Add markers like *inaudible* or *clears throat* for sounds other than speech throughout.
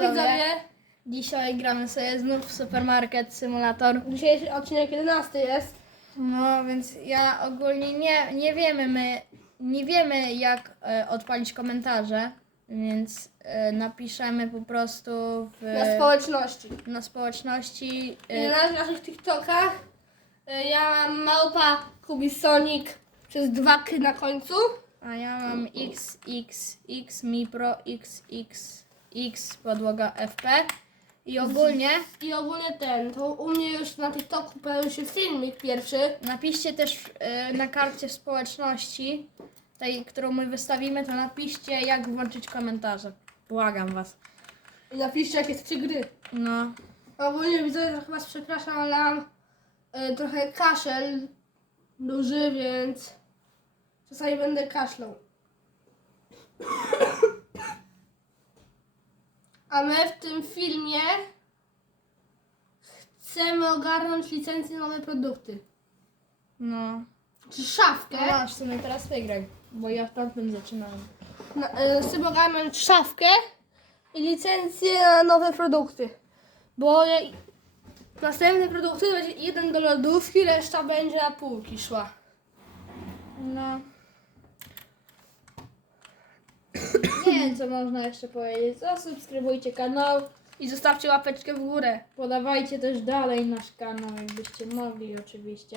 widzowie. Dzisiaj gramy sobie znów w Supermarket Simulator. Dzisiejszy odcinek 11 jest. No, więc ja ogólnie nie, nie wiemy, my nie wiemy jak e, odpalić komentarze, więc e, napiszemy po prostu w, Na społeczności. na społeczności. I E, na naszych TikTokach y, ja mam małpa Kubisonic przez dwa k na końcu. a ja mam XXX Mi Pro XX podłoga FP. I ogólnie I ogólnie ten, to u mnie już na TikToku pojawił się filmik pierwszy. napiszcie też e, na karcie społeczności, tej, którą my wystawimy, to napiszcie jak włączyć komentarze. Błagam was. I napiszcie jakie chcecie gry. No. Ogólnie widzowie trochę was przepraszam, ale mam y, trochę kaszel duży, więc czasami będę kaszlał. A my w tym filmie chcemy ogarnąć licencję na nowe produkty. No. Czy szafkę. No masz, w sumie teraz wygraj, bo ja w tamtym zaczynałem. Na, y, chcemy ogarnąć szafkę i licencję na nowe produkty. Bo je, następne produkty to będzie jeden do lodówki, reszta będzie na półki szła. No. Nie wiem, co można jeszcze powiedzieć. Zasubskrybujcie kanał. I zostawcie łapeczkę w górę. Podawajcie też dalej nasz kanał, jakbyście mogli oczywiście.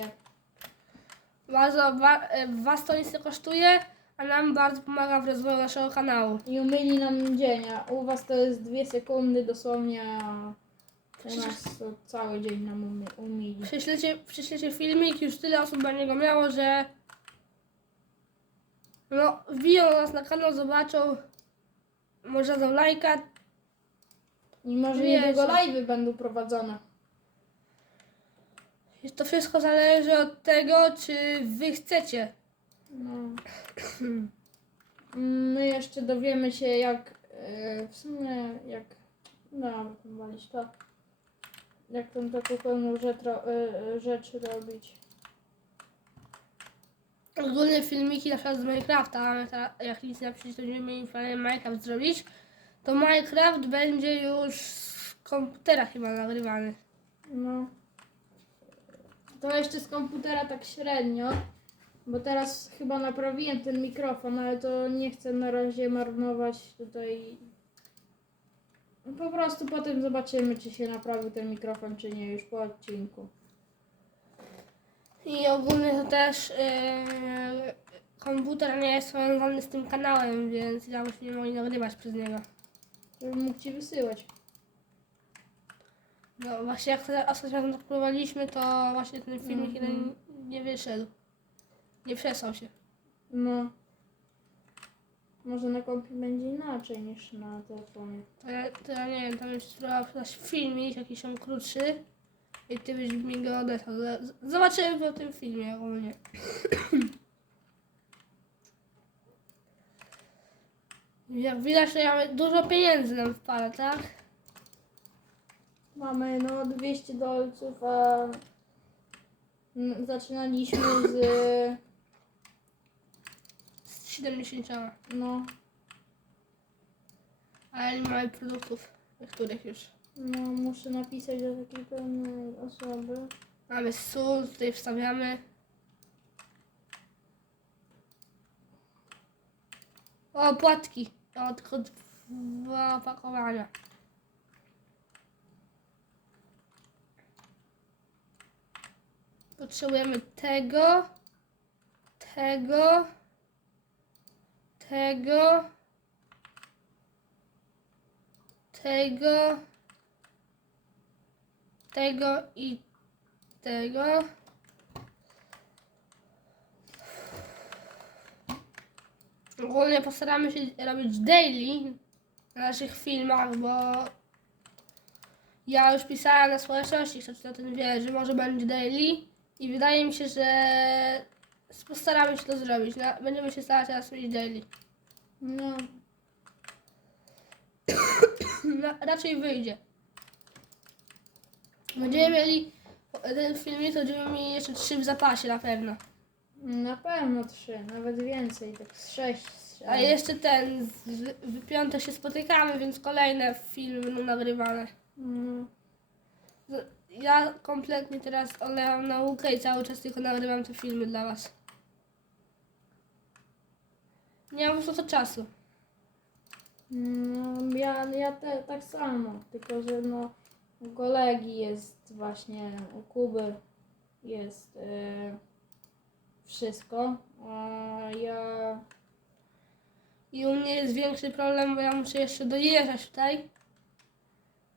Was, wa, y, was to nic nie kosztuje, a nam bardzo pomaga w rozwoju naszego kanału. I umyli nam dzień, a u was to jest dwie sekundy dosłownie, a u nas to cały dzień nam umy, umili. Prześlecie, prześlecie filmik, już tyle osób będzie go miało, że no, wbiją nas na kanał, zobaczą, może dadzą lajka, I może Wiecie. niedługo live'y będą prowadzone. To wszystko zależy od tego, czy wy chcecie. No. *clears throat* My jeszcze dowiemy się jak e, w sumie jak no walić to jak tą taką pełną rzecz, ro- e, e, rzecz robić. Ogólnie filmiki na przykład z Minecrafta, jak nic przyjdzie, to będziemy mieli Minecraft zrobić, to Minecraft będzie już z komputera chyba nagrywany. No. To jeszcze z komputera tak średnio, bo teraz chyba naprawiłem ten mikrofon, ale to nie chcę na razie marnować tutaj. Po prostu potem zobaczymy, czy się naprawił ten mikrofon, czy nie, już po odcinku. I ogólnie to też yy, komputer nie jest powiązany z tym kanałem, więc ja byśmy nie mogli nagrywać przez niego. Żebym mógł ci wysyłać. No właśnie jak teraz ostatnio próbowaliśmy, to właśnie ten filmik Mhm. jeden nie wyszedł. Nie przesłał się. No. Może na kompie będzie inaczej niż na telefonie. To ja, to ja nie wiem, tam już spróbował nasz filmik, jakiś on krótszy. I ty byś mi go odesłał. Zobaczymy po tym filmie ogólnie. Jak widać, to mamy dużo pieniędzy nam wpada, tak? Mamy no 200 dolców, a n- zaczynaliśmy z Z 70. no, Ale nie mamy produktów, których już. No muszę napisać do takiej pewnej osoby. Mamy sól, tutaj wstawiamy. O, płatki. O, tylko dwa opakowania. Potrzebujemy tego, tego, tego, tego, tego i tego. Ogólnie postaramy się robić daily na naszych filmach, bo ja już pisałem na społeczności, kto o tym wie, że może będzie daily i wydaje mi się, że postaramy się to zrobić. No, będziemy się starać teraz robić daily. No, *coughs* No, raczej wyjdzie. Będziemy mieli ten filmik, to będziemy mieli jeszcze trzy w zapasie na pewno. na pewno trzy, nawet więcej, tak z sześć, A jeszcze ten, z- w piątek się spotykamy, więc kolejne filmy będą nagrywane. No. Z- Ja kompletnie teraz olewam naukę i cały czas tylko nagrywam te filmy dla was. Nie mam po prostu czasu. No, ja, ja te, tak samo, tylko że no u kolegi jest właśnie, u Kuby jest e, wszystko, a ja I u mnie jest większy problem, bo ja muszę jeszcze dojeżdżać tutaj.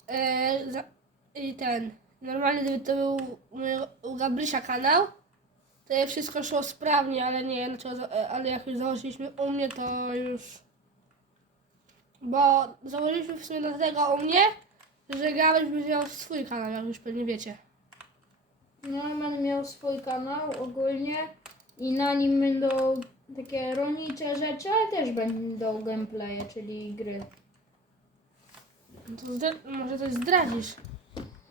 E, za, I ten. Normalnie gdyby to był u, u Gabrysia kanał, to je wszystko szło sprawnie, ale nie, za- e, ale jak już założyliśmy u mnie, to już. Bo założyliśmy w sumie dlatego u mnie, że Gabryś miał swój kanał, jak już pewnie wiecie. Norman miał swój kanał ogólnie i na nim będą takie rolnicze rzeczy, ale też będą gameplaye, czyli gry. No to zdra- może coś zdradzisz.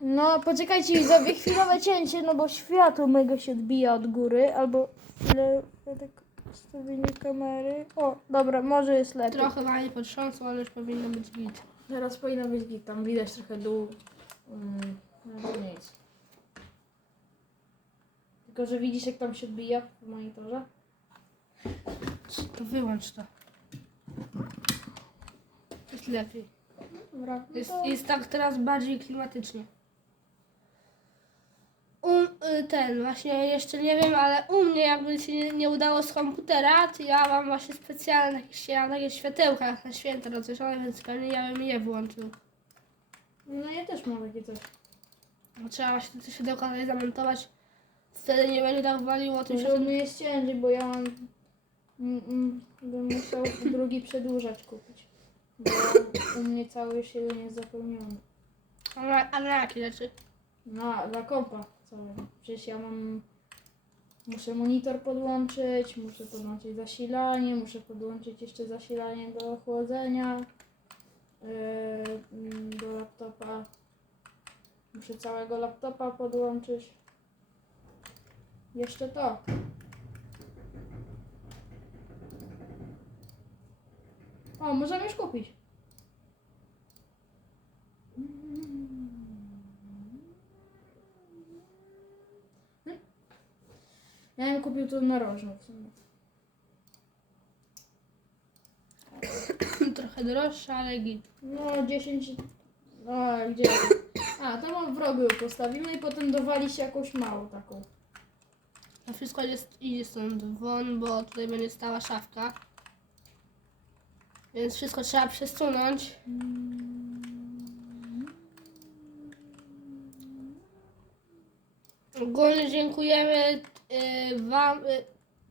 No, poczekajcie widzowie, chwilowe cięcie, no bo światło mego się odbija od góry, albo chwilę, tak ustawienie kamery. O, dobra, może jest lepiej. Trochę mniej potrząsło, ale już powinno być git. Teraz powinno być git, tam widać trochę dół. Mm, no to nic. Tylko, że widzisz jak tam się odbija w monitorze? To wyłącz to. Jest lepiej. Dobra, no Jest, to... jest tak teraz bardziej klimatycznie. U, y, ten, właśnie jeszcze nie wiem, ale u mnie jakby się nie, nie udało z komputera, to ja mam właśnie specjalne jakieś, ja mam takie światełka na święta rozwieszone, więc pewnie ja bym je włączył. No ja też mam takie coś. Bo trzeba właśnie te światełka tutaj zamontować, wtedy nie będzie tak waliło tym się... mnie jest ciężej, bo ja mam... Mm, mm, bym musiał drugi przedłużacz kupić. Bo u mnie cały już jeden jest zapełniony. A na, a na jakie rzeczy? Na, dla kompa całego. Przecież ja mam... Muszę monitor podłączyć, muszę podłączyć zasilanie, muszę podłączyć jeszcze zasilanie do chłodzenia yy, mm, do laptopa. Muszę całego laptopa podłączyć. Jeszcze to. O, możemy już kupić. Ja bym kupił to narożną w sumie. *coughs* Trochę droższe, ale git. No 10. A gdzie? A, tam mam w rogu postawimy i potem dowali się jakąś małą taką. A wszystko jest, idzie stąd won, bo tutaj będzie stała szafka. Więc wszystko trzeba przesunąć. Ogólnie dziękujemy Wam, y,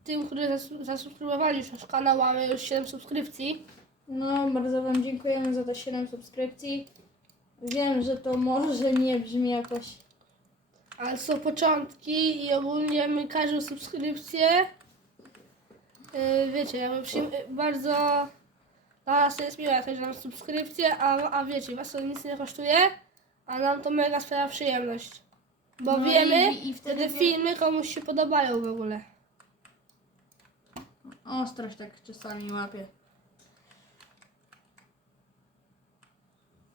tym, którzy zas- zasubskrybowali już nasz kanał. Mamy już 7 subskrypcji. No, bardzo Wam dziękujemy za te 7 subskrypcji. Wiem, że to może nie brzmi jakoś. Ale są początki i ogólnie my każdą subskrypcję, yy, wiecie, przyjm- yy, bardzo dla nas jest miłe, jak nam subskrypcję, a, a wiecie, was to nic nie kosztuje, a nam to mega sprawia przyjemność. Bo No wiemy, i- i wtedy te wie- filmy komuś się podobają w ogóle. Ostrość tak czasami łapie.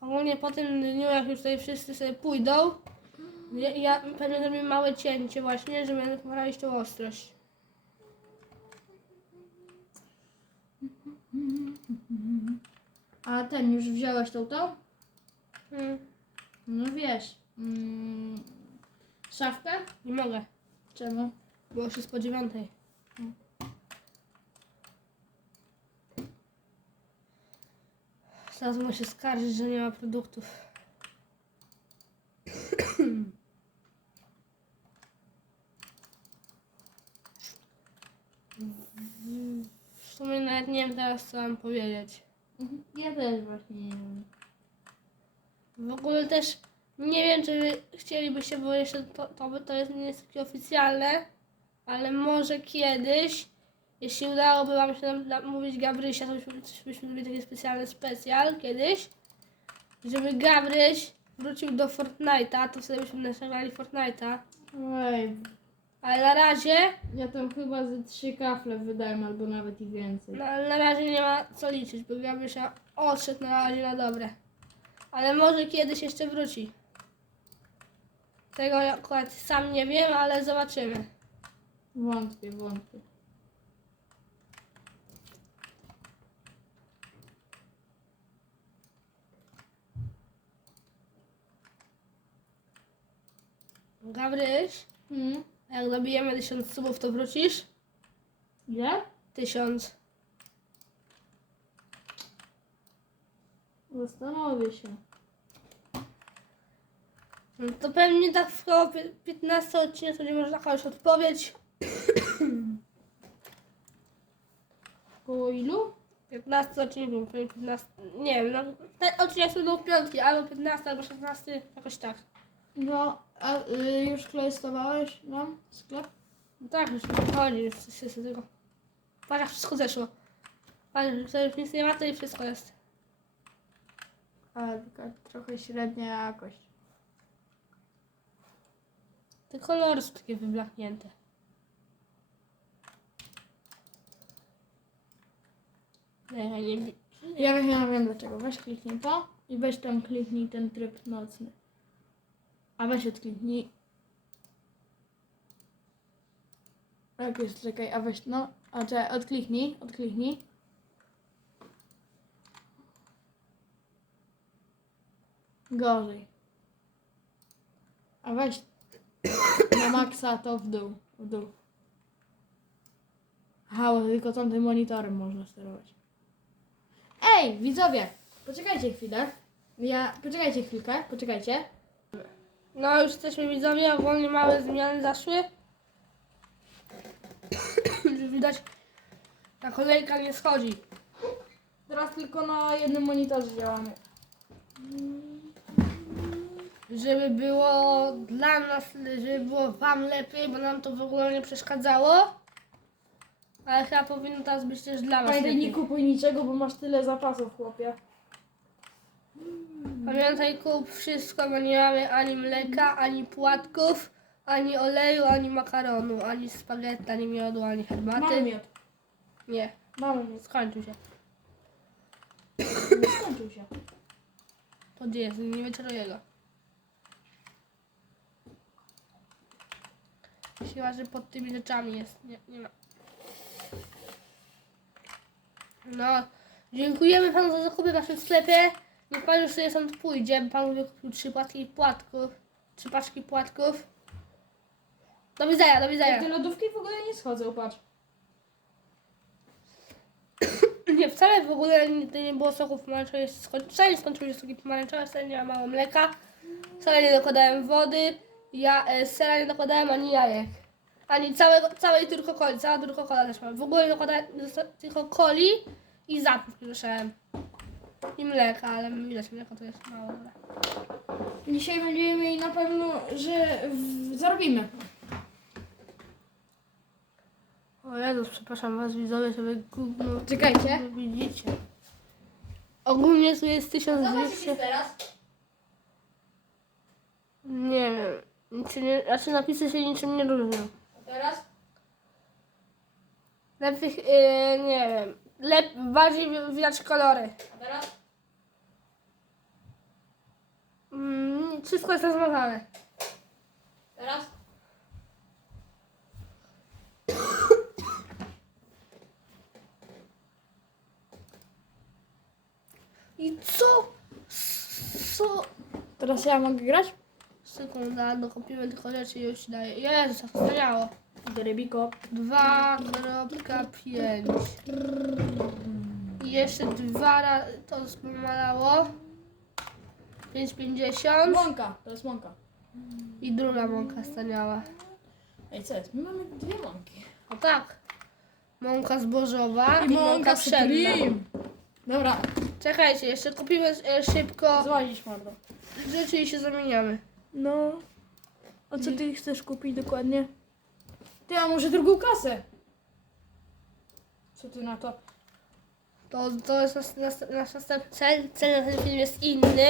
Ogólnie po tym dniu, jak już tutaj wszyscy sobie pójdą, ja, ja pewnie zrobię małe cięcie właśnie, żeby poprawić tą ostrość. A ten już wziąłeś tą tą? Hmm, No wiesz. Mm, szafkę? nie mogę. Czemu? Bo już jest po dziewiątej. Zaraz będę się skarżyć, że nie ma produktów. W sumie nawet nie wiem teraz co mam powiedzieć. Mhm. Ja też właśnie nie wiem. W ogóle też nie wiem, czy chcielibyście, bo jeszcze to, to, to jest nie jest takie oficjalne, ale może kiedyś, jeśli udałoby Wam się nam- namówić Gabrysia, to byśmy, byśmy taki specjalny specjal kiedyś, żeby Gabryś wrócił do Fortnite'a, to wtedy byśmy nagrywali Fortnite'a. Oj, Ale na razie, Ja tam chyba ze trzy kafle wydałem, albo nawet i więcej. na, na razie nie ma co liczyć, bo się odszedł na razie na dobre. Ale może kiedyś jeszcze wróci. Tego akurat sam nie wiem, ale zobaczymy. Wątpię, wątpię. Gabryś, Hmm? jak dobijemy tysiąc subów, to wrócisz? Ile? Tysiąc. Zastanowię się. No to pewnie tak w koło pi- 15 odcinek to nie może taka już odpowiedź. Koło ilu? 15 odcinków, pewnie 15, nie wiem, no ten odcinek był piątki, albo 15, albo 16, jakoś tak. No, a y, już klejstowałeś nam sklep? No tak, już wychodzi, już coś jest tego. Patrz, jak wszystko zeszło. Patrz, że już nic nie ma, to i wszystko jest. Ale taka trochę średnia jakość. Te kolory są takie wyblaknięte. Nie, ja nie, Ja wiem, ja wiem dlaczego. Weź kliknij to i weź tam kliknij ten tryb nocny. A weź odkliknij. Jak jest, czekaj, a weź, no, a czekaj, odkliknij, odkliknij. Gorzej. A weź na maksa to w dół, w dół. Aha, bo tylko tamtym monitorem można sterować. Ej, widzowie, poczekajcie chwilę. Ja, poczekajcie chwilkę, poczekajcie. No już jesteśmy widzowie, ogólnie małe zmiany zaszły. *coughs* Już widać, ta kolejka nie schodzi. Teraz tylko na jednym monitorze działamy. Żeby było dla nas, żeby było wam lepiej, bo nam to w ogóle nie przeszkadzało. Ale chyba powinno teraz być też dla was Pamiętaj, nie lepiej. kupuj niczego, bo masz tyle zapasów, chłopie. Pamiętaj, kup wszystko, bo nie mamy ani mleka, ani płatków, ani oleju, ani makaronu, ani spaghetti, ani miodu, ani Mamy herbaty. miód. Nie, Mamy miód. skończył się. Nie skończył się. To gdzie jest? Nie wyczaruję go. Siła, że pod tymi rzeczami jest. Nie, nie ma. No, dziękujemy panu za zakupy w naszym sklepie. Niech pan już sobie stąd pójdzie, pan wykupił trzy płatki płatków. Trzy paczki płatków. Do widzenia, do widzenia. Te lodówki w ogóle nie schodzą, patrz. *coughs* Nie, wcale w ogóle nie, było soków pomarańczowych. Wcale nie skończyły się soki pomarańczowe, wcale nie ma mało mleka. Wcale nie dokładałem wody. Ja e, sera nie dokładałem ani jajek. Ani całego, całej tylko coli. Cała tylko kola też mam. W ogóle nie dokładałem tylko coli i zapówki dodałem. I mleka, ale widać mleko to jest mało. Dobra. Dzisiaj będziemy mieli na pewno, że w... zarobimy. O Jezus, przepraszam was widzowie, sobie gówno Czekajcie. widzicie. Ogólnie tu jest 1200... teraz. Nie wiem. Nic się nie, znaczy napisy się niczym nie różnią. A teraz? Lepiej, yy, nie wiem. Lep, bardziej wi- widać kolory. A teraz? Mm, wszystko jest rozmawiane. Teraz? I co? Co? Teraz ja mogę grać? Sekunda, dokopimy tylko rzeczy i już ci daję. Jezu, co wspaniało. Rybiko. 2.5 I jeszcze dwa razy to spomalało. 5,50 Mąka, to jest mąka. i druga mąka staniała. Ej, co jest? My mamy dwie mąki. O tak. Mąka zbożowa i, mąka pszenna. Dobra, Czekajcie, jeszcze kupimy e, szybko złazisz mordo. rzeczy i się zamieniamy. No. A co ty chcesz kupić dokładnie? Ty, a może drugą kasę? Co ty na to? To, to jest nas, nas, nasz następny cel. Cel na ten film jest inny.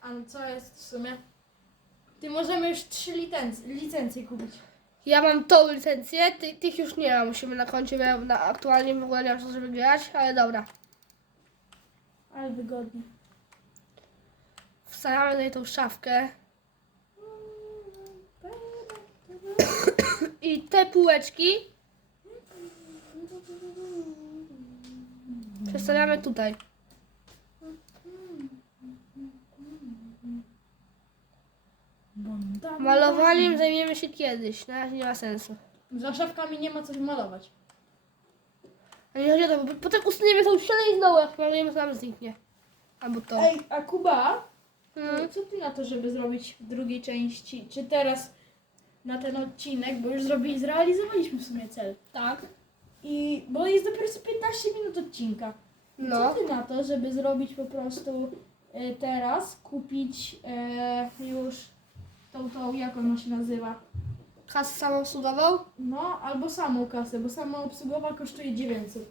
A co jest w sumie? Ty możemy już trzy licencje, licencje kupić. Ja mam tą licencję, ty, tych już nie mam. Musimy na koncie, bo ja na, aktualnie w ogóle nie mam co żeby grać, ale dobra. Ale wygodnie. Wstawiamy tutaj tą szafkę. I te półeczki przestawiamy tutaj. Malowaniem zajmiemy się kiedyś, na razie nie ma sensu. Za szafkami nie ma co malować. A nie chodzi o to, bo potem usuniemy tą ścianę i znowu jak malujemy to nam zniknie. Albo to. Ej, a Kuba, Mm. co ty na to, żeby zrobić w drugiej części? Czy teraz na ten odcinek, bo już zrobili, zrealizowaliśmy w sumie cel. Tak. I bo jest dopiero co 15 minut odcinka. No. Co ty na to, żeby zrobić po prostu e, teraz, kupić e, już tą, tą, jak ona się nazywa? Kasę samoobsługową? No, albo samą kasę, bo sama obsługowa kosztuje 900.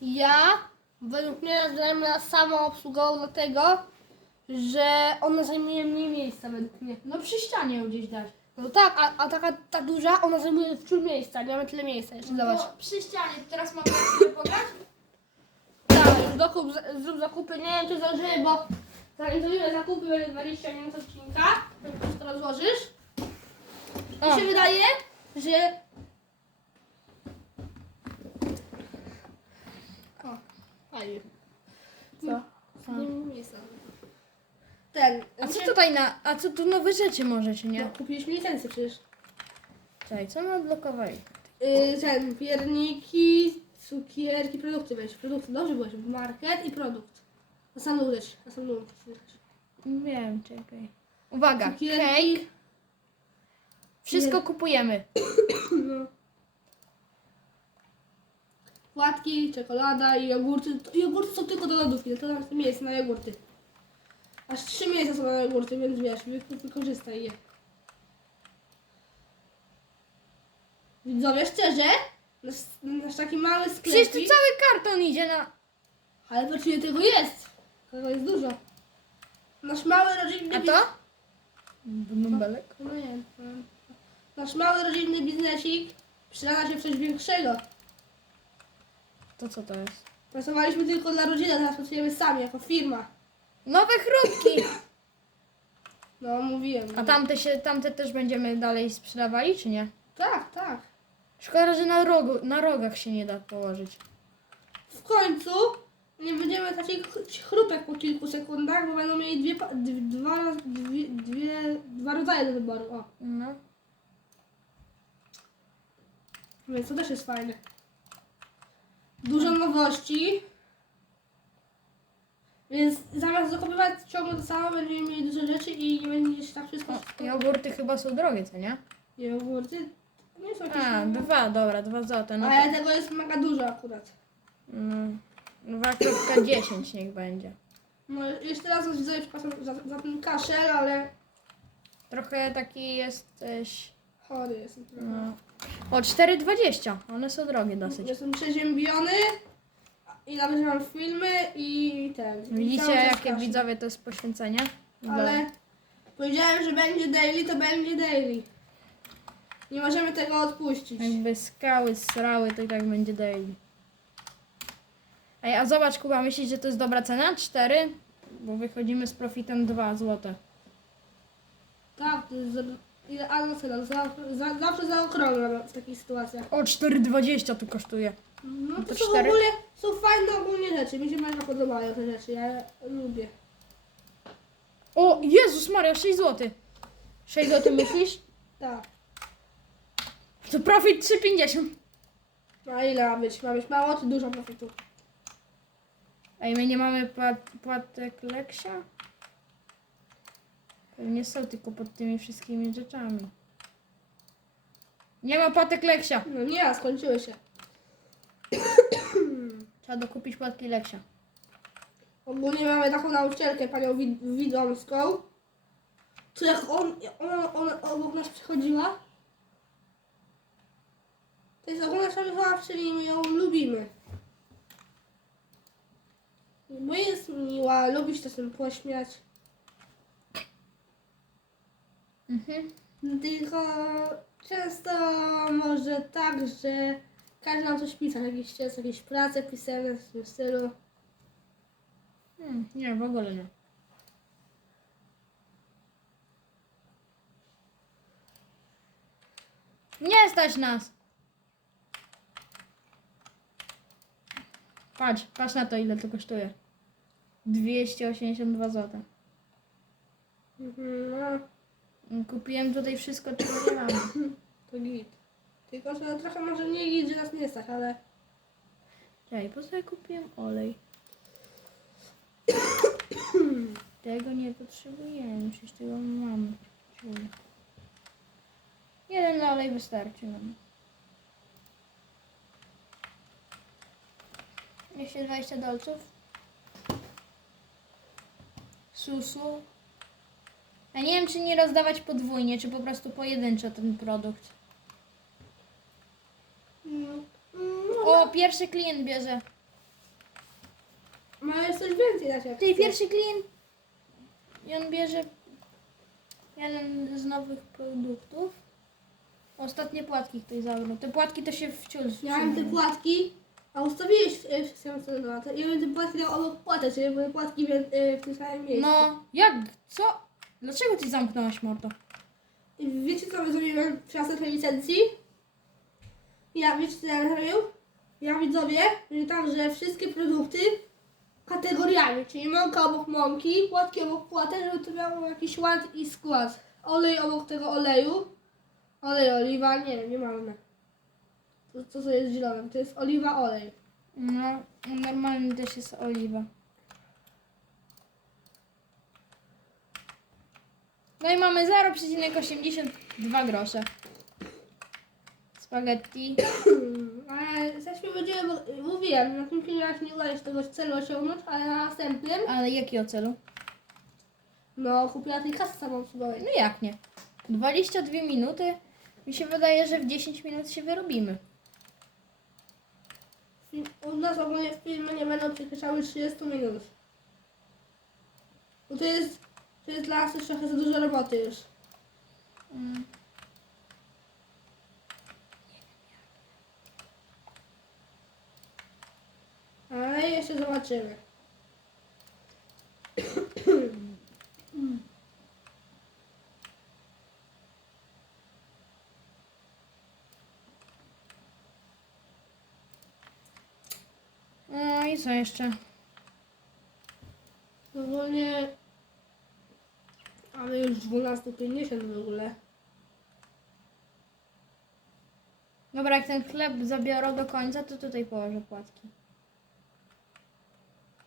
Ja według mnie zajmę samoobsługową dlatego, że ona zajmuje mniej miejsca według mnie. No przy ścianie ją gdzieś dać. No tak, a, a taka ta duża, ona zajmuje wciąż miejsca, nie mamy tyle miejsca jeszcze, zobacz. No, przy ścianie, teraz chwilę pograć? Tak, już dokup, z- zrób zakupy, nie wiem czy zdążymy, bo zanim zrobimy zakupy będzie 20 minut odcinka, to po prostu to rozłożysz. Mi się wydaje, że... O, fajnie. Co? Nie. Ten, A co tutaj na. A co tu nowe rzeczy może, czy Nie. nie? No, kupiliśmy licencję przecież. Czekaj, co my odblokowali? Yy, ten, pierniki, cukierki, produkty weź. Produkty, dobrze byłeś. Market i produkt. Na sam dół leć, na sam dół. Wiem, czekaj. Uwaga, Cukierki. cake. Wszystko kupujemy. *coughs* No. Płatki, czekolada i jogurty. To- Jogurty są tylko do lodówki, to tam miejsce na jogurty. Aż trzy miejsca są na jogurty, więc wiesz, wy- wykorzystaj je. Widzowie, szczerze, nasz, nasz taki mały sklepik... Przecież tu cały karton idzie na. Ale patrz ile tego jest. Tego jest dużo. Nasz mały rodzinny A to? Bąbelek. No nie wiem. Nasz mały rodzinny biznesik przylada się w coś większego. To co to jest? Pracowaliśmy tylko dla rodziny, teraz pracujemy sami, jako firma. Nowe chrupki! No, mówiłem. A tamte, się, tamte też będziemy dalej sprzedawali, czy nie? Tak, tak. Szkoda, że na, rogu, na rogach się nie da położyć. W końcu nie będziemy tracić ch- chrupek po kilku sekundach, bo będą mieli dwie, pa- d- dwa, raz- dwie, dwie, dwa rodzaje do wyboru. O, No. więc to też jest fajne. Dużo nowości. Więc zamiast zakupywać ciągle to samo, będziemy mieli dużo rzeczy i nie będzie się tak wszystko... Jogurty chyba są drogie, co nie? Jogurty? Nie są jakieś... A, dwa, dobra, dwa złote. No Ale to, tego jest mega dużo akurat. mm, dwa kropka *clears throat* dziesięć niech będzie. No jeszcze raz was widzę, przepraszam za, za ten kaszel, ale Trochę taki jesteś... chory jestem. trochę. No. O, 4,20. One są drogie dosyć. Jestem przeziębiony i nagrywam filmy i ten. Widzicie, cały czas jakie widzowie to jest poświęcenie? Ale powiedziałem, że będzie daily, to będzie daily. Nie możemy tego odpuścić. Jakby skały srały, to i tak będzie daily. Ej, a zobacz Kuba, myślisz, że to jest dobra cena? 4? Bo wychodzimy z profitem 2 złote. Tak, to jest za, idealna cena. Za, za, zawsze zaokrąglam w takich sytuacjach. O, 4,20 tu kosztuje. No To to, są cztery? ogólnie, są fajne ogólnie rzeczy. Mi się mega podobają te rzeczy. Ja lubię. O, Jezus Maria, 6 zł. 6 zł myślisz? Tak. To profit 3,50. A ile ma być? Ma być mało czy dużo profitu? Ej, my nie mamy płat, płatek Leksia? Pewnie są tylko pod tymi wszystkimi rzeczami. Nie ma płatek Leksia. No nie, skończyły się. Trzeba dokupić płatki Leksia. Ogólnie mamy taką nauczycielkę, panią Wid- Widomską. To jak on, ona, ona obok nas przechodziła, to jest ogólna wychowawczyni i my ją lubimy. Bo jest miła, lubi się czasem pośmiać. Mhm. Tylko często może tak, że każdy nam coś pisał, jakieś, często jakieś prace pisane w tym stylu. Hmm, nie, w ogóle nie. Nie stać nas! Patrz, patrz na to ile to kosztuje. 282 zł. Mhm, No, Kupiłem tutaj wszystko, czego nie mamy. to git. Tylko, że trochę może nie git, że nas nie stać, ale Czekaj, po co ja kupiłem olej? Tego nie potrzebujemy, przecież tego. Ciul. Jeden olej wystarczy nam. 220 dolców. Susu. Ja nie wiem, czy nie rozdawać podwójnie, czy po prostu pojedynczo ten produkt. O, pierwszy klient bierze. ma jest coś więcej dać jak Czyli pierwszy klient i on bierze jeden z nowych produktów. Ostatnie płatki ktoś zabrał. Te płatki to się wciul. Miałem te płatki, a ustawiłeś e, wszystkie na i bym te płatki dał obok płatę, czyli były płatki w, e, w tym samym miejscu. No, jak? Co? Dlaczego ty zamknąłeś mordo? I wiecie co my zrobiłem przy następnej licencji? Ja, wiecie co ja zrobił? Ja widzowie, tak, że wszystkie produkty kategoriami, czyli mąka obok mąki, płatki obok płatek, żeby to miało jakiś ład i skład. Olej obok tego oleju. Olej, oliwa, nie wiem, nie mamy. To, to co jest zielone, to jest oliwa, olej. No, normalnie też jest oliwa. No i mamy 0,82 grosze. Spaghetti. *coughs* Ale zaś mi będziemy, mówiłem, na tym filmie nie udaje się tego celu osiągnąć, ale na następnym, Ale jakiego celu? no kupiła tej kasy samoobsługowej. No jak nie? 22 minuty. Mi się wydaje, że w 10 minut się wyrobimy. U nas ogólnie filmy nie będą przekraczały 30 minut. Bo to jest, to jest dla nas już trochę za dużo roboty już. Mm. Ale jeszcze zobaczymy. No i co jeszcze? Ogólnie... Ale już 12.50 w ogóle. Dobra, jak ten chleb zabiorą do końca, to tutaj położę płatki.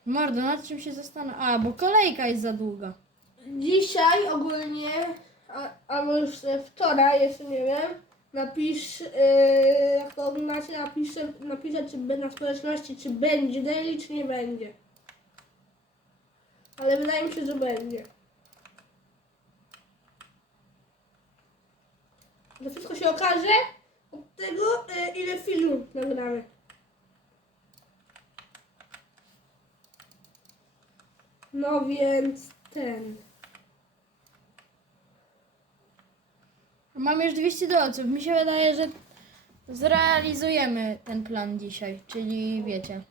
Mordo, nad czym się zastanawiam? A, bo kolejka jest za długa. Dzisiaj ogólnie, a, albo już e, wczoraj, jeszcze nie wiem, napisz, yy, jak to oglądacie, napiszę, napiszę czy be- na społeczności, czy będzie daily, czy nie będzie. Ale wydaje mi się, że będzie. To wszystko się okaże od tego, yy, ile filmów nagramy. No więc ten. Mam już 200 dolców. Mi się wydaje, że zrealizujemy ten plan dzisiaj, czyli wiecie.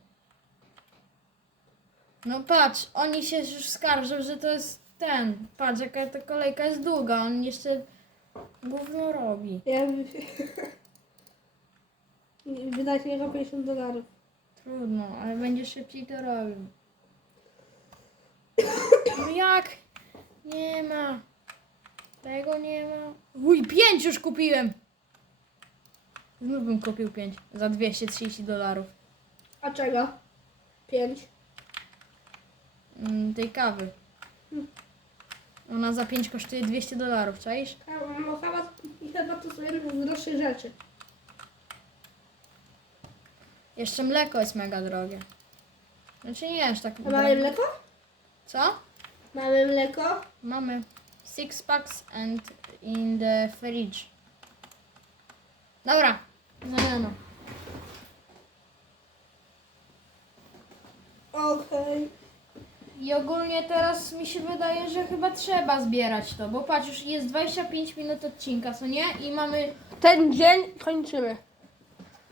No patrz, oni się już skarżą, że to jest ten. Patrz, jaka ta kolejka jest długa. On jeszcze gówno robi. Ja *laughs* wydać niego 50 dolarów. Trudno, ale będzie szybciej to robił. No jak? Nie ma. Tego nie ma. Uj, pięć już kupiłem! Znów bym kupił pięć za 230 dolarów. A czego? 5. Mm, tej kawy. Ona za 5 kosztuje 200 dolarów, czaisz? No chyba, i chyba to są jedne z droższych rzeczy. Jeszcze mleko jest mega drogie. Znaczy nie aż tak A mamy drogie. mleko? Co? Mamy mleko. Mamy six packs and in the fridge. Dobra. No, no, no. Okej. I ogólnie teraz mi się wydaje, że chyba trzeba zbierać to, bo patrz, już jest 25 minut odcinka, co nie? I mamy Ten dzień kończymy.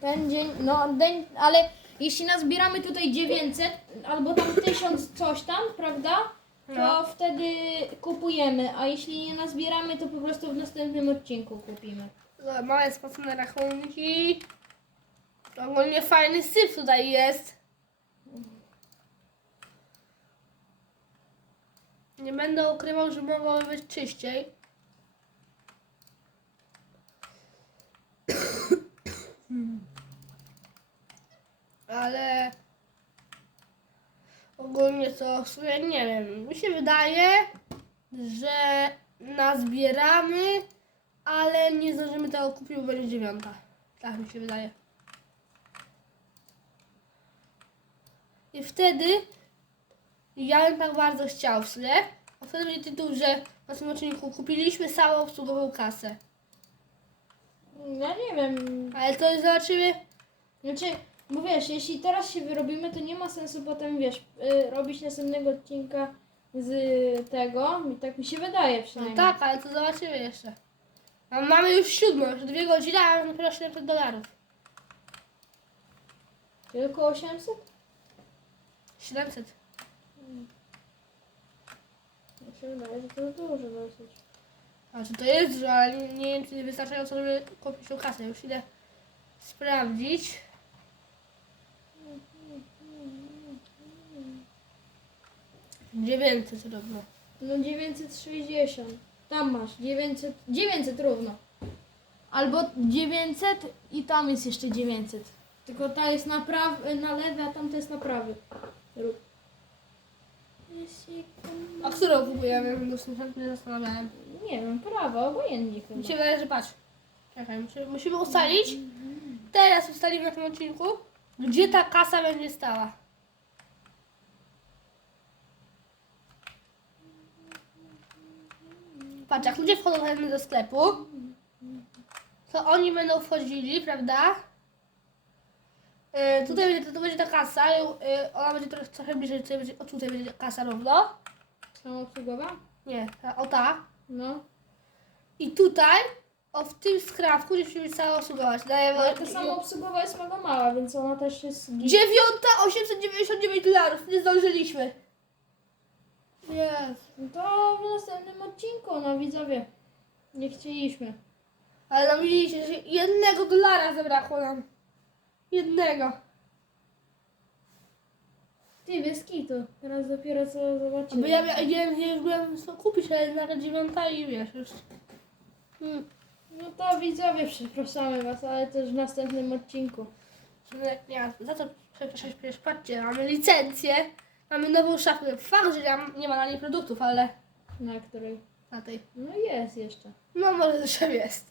ten dzień, no dzień, ale jeśli nazbieramy tutaj 900 albo tam 1000 coś tam, prawda? To No. wtedy kupujemy, a jeśli nie nazbieramy, to po prostu w następnym odcinku kupimy. Dobra, Małe spłacone rachunki. Ogólnie fajny syf tutaj jest. Nie będę ukrywał, że mogłoby być czyściej. Ale ogólnie to w sumie nie wiem. Mi się wydaje, że nazbieramy, ale nie zdążymy tego kupić, bo będzie dziewiąta. Tak mi się wydaje. I wtedy ja bym tak bardzo chciał w sumie. A wtedy będzie tytuł, że na tym odcinku kupiliśmy samoobsługową kasę. Ja nie wiem, Ale to zobaczymy. Znaczy, bo wiesz, jeśli teraz się wyrobimy, to nie ma sensu potem, wiesz, y, robić następnego odcinka z tego. I tak mi się wydaje No przynajmniej. tak, ale to zobaczymy jeszcze. A mamy już siódmą, już dwie godziny, a mamy dopiero 700 dolarów. Tylko 800? 700. Mi się wydaje, że to dużo dosyć. A czy to jest dużo, ale nie, nie wiem, czy wystarczająco, żeby kupić tą kasę. Już idę sprawdzić. Dziewięćset równo. No 960. Tam masz 900, 900 równo. Albo 900 i tam jest jeszcze 900. Tylko ta jest na, prawy, na lewy, a tamta jest na prawy. Rób. A którą kupujemy? Bo się nie zastanawiałem. Nie wiem, prawa, obojętnie chyba. Mi się wydaje, że patrz. Czekaj, musimy, musimy ustalić. Teraz ustalimy na tym odcinku, gdzie ta kasa będzie stała. Patrz, jak ludzie wchodzą chętnie do sklepu, to oni będą wchodzili, prawda? Yy, tutaj będzie, to będzie ta kasa, yy, ona będzie trochę, trochę bliżej, tutaj będzie, o tutaj będzie kasa równo. Samoobsługowa? Nie, ta, o ta. No. I tutaj, o w tym skrawku, gdzie musimy cała obsługować. Dajemy Ale ta samoobsługowa jest mega mała, więc ona też jest... git. Dziewiąta, 899 dolarów. Nie zdążyliśmy. Jest. No To w następnym odcinku, no widzowie. Nie chcieliśmy. Ale nam widzicie, że jednego dolara zabrakło nam. Jednego. Ty, bez kitu. Teraz dopiero co zobaczymy. Bo ja mia- wiem, nie wiem co kupić, ale na dziewiąta i wiesz już. Hmm. No to widzowie, przepraszamy was, ale też w następnym odcinku. Nie, nie, za to przepraszam, przecież patrzcie, mamy licencję, mamy nową szafkę. Fakt, że nie ma, nie ma na niej produktów, ale Na której? na tej. No jest jeszcze. No może *laughs* też jest.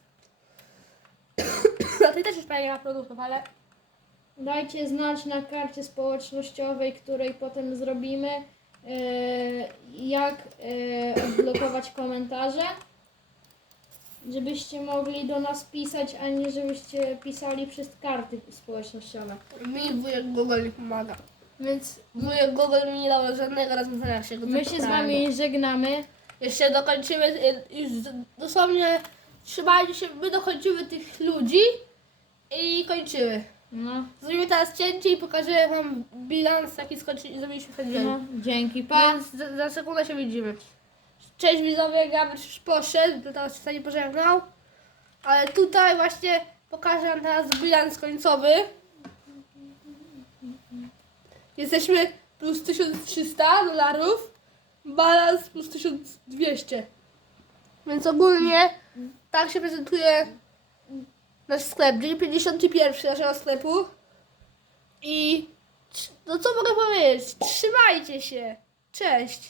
*coughs* na tej też już prawie nie ma produktów, ale Dajcie znać na karcie społecznościowej, której potem zrobimy, e, jak e, odblokować komentarze. Żebyście mogli do nas pisać, a nie żebyście pisali przez karty społecznościowe. mi wujek Google nie pomaga. Więc Wujek Google mi nie dał żadnego rozwiązania się go my się z wami żegnamy. Jeszcze dokończymy, y, już dosłownie trzymajcie się, my dokończymy tych ludzi i kończymy. No, Zrobimy teraz cięcie i pokażę wam bilans, jaki skończyli, zrobiliśmy ten dzień. no dzięki, pa. Więc za, za sekundę się widzimy. Cześć widzowie, Gabriel już poszedł, to teraz się nie pożegnał. Ale tutaj właśnie pokażę wam teraz bilans końcowy. Jesteśmy plus 1300 dolarów, balans plus 1200. Więc ogólnie tak się prezentuje nasz sklep. Dzień 51 naszego sklepu. I no co mogę powiedzieć? Trzymajcie się. Cześć.